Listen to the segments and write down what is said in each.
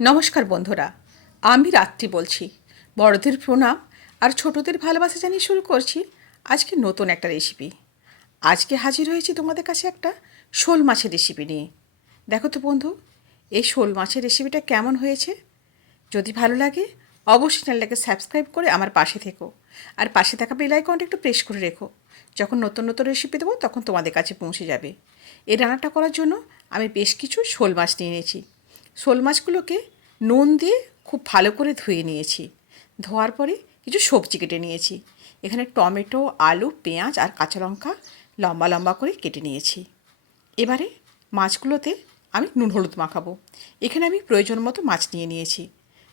নমস্কার বন্ধুরা, আমি রাত্রি বলছি। বড়দের প্রণাম আর ছোটদের ভালোবাসা জানিয়ে শুরু করছি আজকে নতুন একটা রেসিপি। আজকে হাজির হয়েছি তোমাদের কাছে একটা শোল মাছের রেসিপি নিয়ে। দেখো তো বন্ধু, এই শোল মাছের রেসিপিটা কেমন হয়েছে। যদি ভালো লাগে অবশ্যই চ্যানেলটাকে সাবস্ক্রাইব করে আমার পাশে থেকো, আর পাশে থাকা বেল আইকনটা একটু প্রেস করে রেখো। যখন নতুন নতুন রেসিপি দেবো তখন তোমাদের কাছে পৌঁছে যাবে। এই রান্নাটা করার জন্য আমি বেশ কিছু শোল মাছ নিয়ে নিয়েছি। শোল মাছগুলোকে নুন দিয়ে খুব ভালো করে ধুয়ে নিয়েছি। ধোয়ার পরে কিছু সবজি কেটে নিয়েছি। এখানে টমেটো, আলু, পেঁয়াজ আর কাঁচা লঙ্কা লম্বা লম্বা করে কেটে নিয়েছি। এবারে মাছগুলোতে আমি নুন হলুদ মাখাবো। এখানে আমি প্রয়োজন মতো মাছ নিয়ে নিয়েছি।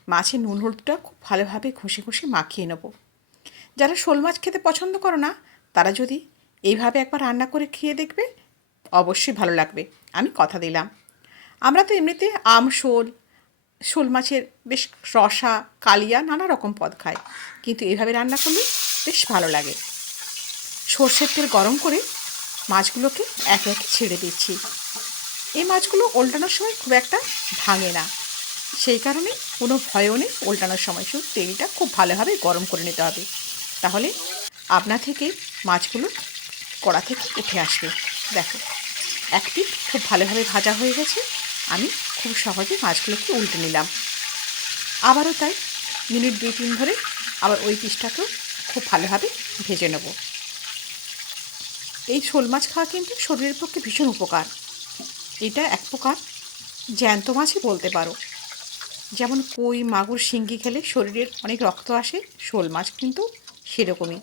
মাছের নুন হলুদটা খুব ভালোভাবে ঘষে ঘষে মাখিয়ে নেব। যারা শোল মাছ খেতে পছন্দ করো না, তারা যদি এইভাবে একবার রান্না করে খেয়ে দেখবে, অবশ্যই ভালো লাগবে, আমি কথা দিলাম। আমরা তো এমনিতে শোল শোল মাছের বেশ রসা, কালিয়া নানা রকম পদ খাই, কিন্তু এইভাবে রান্না করলে বেশ ভালো লাগে। সর্ষের তেল গরম করে মাছগুলোকে একে একে ছেড়ে দিচ্ছি। এই মাছগুলো ওল্টানোর সময় খুব একটা ভাঙে না, সেই কারণে কোনো ভয়ও নেই। ওল্টানোর সময় শুধু তেলটা খুব ভালোভাবে গরম করে নিতে হবে, তাহলে আপনা থেকে মাছগুলো কড়া থেকে উঠে আসবে। দেখো, এক পিঠ খুব ভালোভাবে ভাজা হয়ে গেছে। আমি খুব সহজে মাছগুলোকে উল্টে নিলাম। আবারও তাই মিনিট 2-3 ধরে আবার ওই পিসটাকেও খুব ভালোভাবে ভেজে নেব। এই শোল মাছ খাওয়া কিন্তু শরীরের পক্ষে ভীষণ উপকার। এটা এক প্রকার জ্যান্ত মাছই বলতে পারো। যেমন কই, মাগুর, শিঙ্গি খেলে শরীরের অনেক রক্ত আসে, শোল মাছ কিন্তু সেরকমই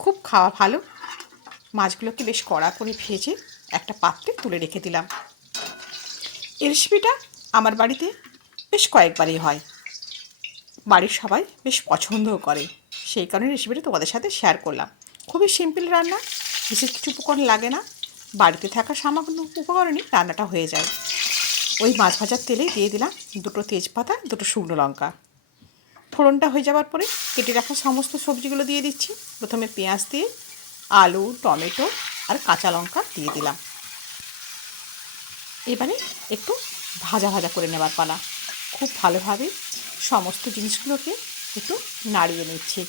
খুব খাওয়া ভালো। মাছগুলোকে বেশ কড়া করে ভেজে একটা পাত্রে তুলে রেখে দিলাম। এই রেসিপিটা আমার বাড়িতে বেশ কয়েকবারই হয়, বাড়ির সবাই বেশ পছন্দও করে, সেই কারণে রেসিপিটা তোমাদের সাথে শেয়ার করলাম। খুবই সিম্পল রান্না, বিশেষ কিছু উপকরণ লাগে না, বাড়িতে থাকা সামান্য উপকরণই রান্নাটা হয়ে যায়। ওই মাছ ভাজার তেলেই দিয়ে দিলাম 2টো তেজপাতা, 2টো শুকনো লঙ্কা। ফোড়নটা হয়ে যাওয়ার পরে কেটে রাখা সমস্ত সবজিগুলো দিয়ে দিচ্ছি। প্রথমে পেঁয়াজ দিয়ে আলু, টমেটো আর কাঁচা লঙ্কা দিয়ে দিলাম। এবারে একটু ভাজা ভাজা করে নেবার পালা। খুব ভালোভাবে সমস্ত জিনিসগুলোকে একটু নাড়িয়ে নিচ্ছি।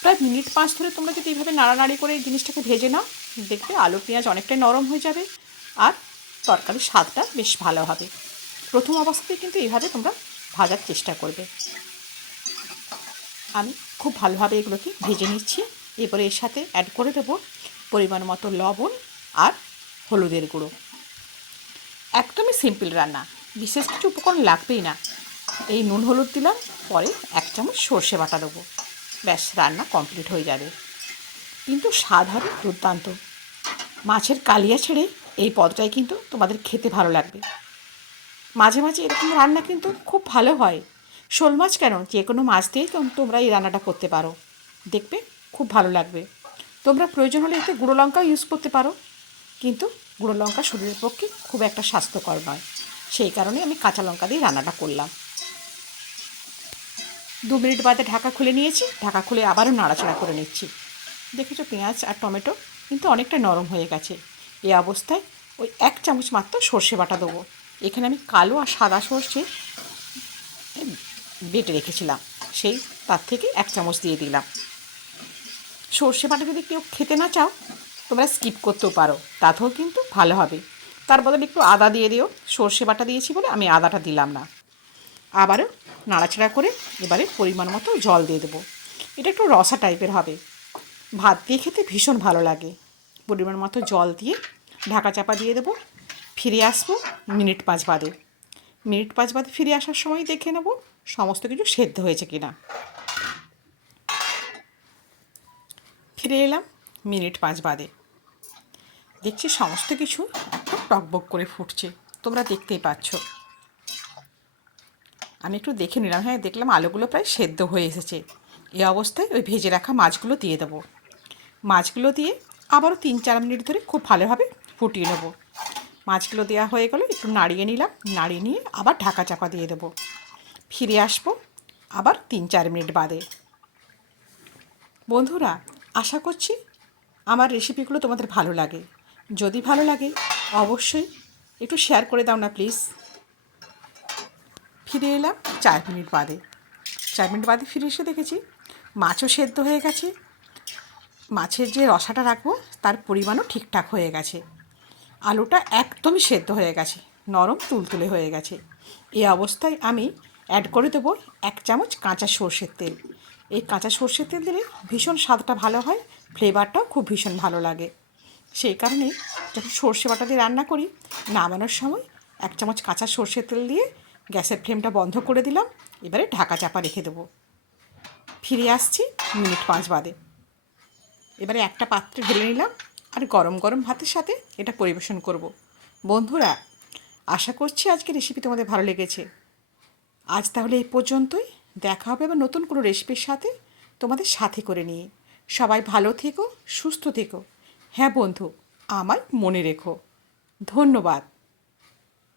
প্রায় মিনিট 5 ধরে তোমরা যদি এইভাবে নাড়ানাড়ি করে এই জিনিসটাকে ভেজে নাও, দেখবে আলু পেঁয়াজ অনেকটাই নরম হয়ে যাবে আর তরকারির স্বাদটা বেশ ভালো হবে। প্রথম অবস্থাতেই কিন্তু এইভাবে তোমরা ভাজার চেষ্টা করবে। আমি খুব ভালোভাবে এগুলোকে ভেজে নিচ্ছি। এরপরে এর সাথে অ্যাড করে দেবো পরিমাণ মতো লবণ আর হলুদের গুঁড়ো। একদমই সিম্পল রান্না, বিশেষ কিছু উপকরণ লাগবেই না। এই নুন হলুদ দিলাম, পরে 1 চামচ সর্ষে বাটা দেবো, ব্যাস রান্না কমপ্লিট হয়ে যাবে। কিন্তু স্বাদ হবে দুর্দান্ত। মাছের কালিয়া ছেড়ে এই পদটাই কিন্তু তোমাদের খেতে ভালো লাগবে। মাঝে মাঝে এরকম রান্না কিন্তু খুব ভালো হয়। শোল মাছ কেন, যে কোনো মাছ দিয়েই তোমরা এই রান্নাটা করতে পারো, দেখবে খুব ভালো লাগবে। তোমরা প্রয়োজন হলে এতে গুঁড়ো লঙ্কা ইউজ করতে পারো, কিন্তু গুঁড়ো লঙ্কা শরীরের পক্ষে খুব একটা স্বাস্থ্যকর নয়, সেই কারণে আমি কাঁচা লঙ্কা দিয়ে রান্নাটা করলাম। 2 মিনিট বাদে ঢাকা খুলে নিয়েছি। ঢাকা খুলে আবারও নাড়াচাড়া করে নিচ্ছি। দেখেছো পেঁয়াজ আর টমেটো কিন্তু অনেকটা নরম হয়ে গেছে। এই অবস্থায় ওই 1 চামচ মাত্র সর্ষে বাটা দেবো। এখানে আমি কালো আর সাদা সর্ষে বেটে রেখেছিলাম, সেই তার থেকে 1 চামচ দিয়ে দিলাম। সর্ষে বাটা যদি কেউ খেতে না চাও, তোমরা স্কিপ করতেও পারো, তাতেও কিন্তু ভালো হবে। তার বদলে একটু আদা দিয়ে দিও। সর্ষে বাটা দিয়েছি বলে আমি আদাটা দিলাম না। আবারও নাড়াচাড়া করে এবারে পরিমাণ মতো জল দিয়ে দেবো। এটা একটু রসা টাইপের হবে, ভাত দিয়ে খেতে ভীষণ ভালো লাগে। পরিমাণ মতো জল দিয়ে ঢাকা চাপা দিয়ে দেবো। ফিরে আসবো মিনিট 5 বাদে। মিনিট 5 বাদে ফিরে আসার সময় দেখে নেব সমস্ত কিছু সেদ্ধ হয়েছে কিনা। ফিরে এলাম মিনিট 5 বাদে। দেখছি সমস্ত কিছু একটু টকবক করে ফুটছে, তোমরা দেখতেই পাচ্ছ। আমি একটু দেখে নিলাম, হ্যাঁ দেখলাম আলুগুলো প্রায় সেদ্ধ হয়ে এসেছে। এই অবস্থায় ওই ভেজে রাখা মাছগুলো দিয়ে দেবো। মাছগুলো দিয়ে আবারও 3-4 মিনিট ধরে খুব ভালোভাবে ফুটিয়ে নেব। মাছগুলো দেওয়া হয়ে গেলে একটু নাড়িয়ে নিলাম, নাড়িয়ে নিয়ে আবার ঢাকা চাপা দিয়ে দেবো। ফিরে আসবো আবার 3-4 মিনিট বাদে। বন্ধুরা, আশা করছি আমার রেসিপিগুলো তোমাদের ভালো লাগে। যদি ভালো লাগে অবশ্যই একটু শেয়ার করে দাও না প্লিজ। ফিরে এলাম 4 মিনিট বাদে। 4 মিনিট বাদে ফিরে এসে দেখেছি মাছও সেদ্ধ হয়ে গেছে, মাছের যে রসাটা রাখবো তার পরিমাণও ঠিকঠাক হয়ে গেছে, আলুটা একদমই সেদ্ধ হয়ে গেছে, নরম তুলতুলে হয়ে গেছে। এই অবস্থায় আমি অ্যাড করে দেবো 1 চামচ কাঁচা সর্ষের তেল। এই কাঁচা সর্ষের তেল দিলে ভীষণ স্বাদটা ভালো হয়, ফ্লেভারটাও খুব ভীষণ ভালো লাগে। সেই কারণে যখন সর্ষে বাটা দিয়ে রান্না করি, নামানোর সময় 1 চামচ কাঁচা সর্ষের তেল দিয়ে গ্যাসের ফ্লেমটা বন্ধ করে দিলাম। এবারে ঢাকা চাপা রেখে দেবো। ফিরে আসছি মিনিট 5 বাদে। এবারে একটা পাত্রে ঢেলে নিলাম আর গরম গরম ভাতের সাথে এটা পরিবেশন করব। বন্ধুরা, আশা করছি আজকে রেসিপি তোমাদের ভালো লেগেছে। আজ তাহলে এই পর্যন্তই। দেখা হবে আবার নতুন কোনো রেসিপির সাথে, তোমাদের সাথে করে নিয়ে। সবাই ভালো থেকো, সুস্থ থেকো। হ্যাঁ বন্ধু, আমায় মনে রেখো। ধন্যবাদ।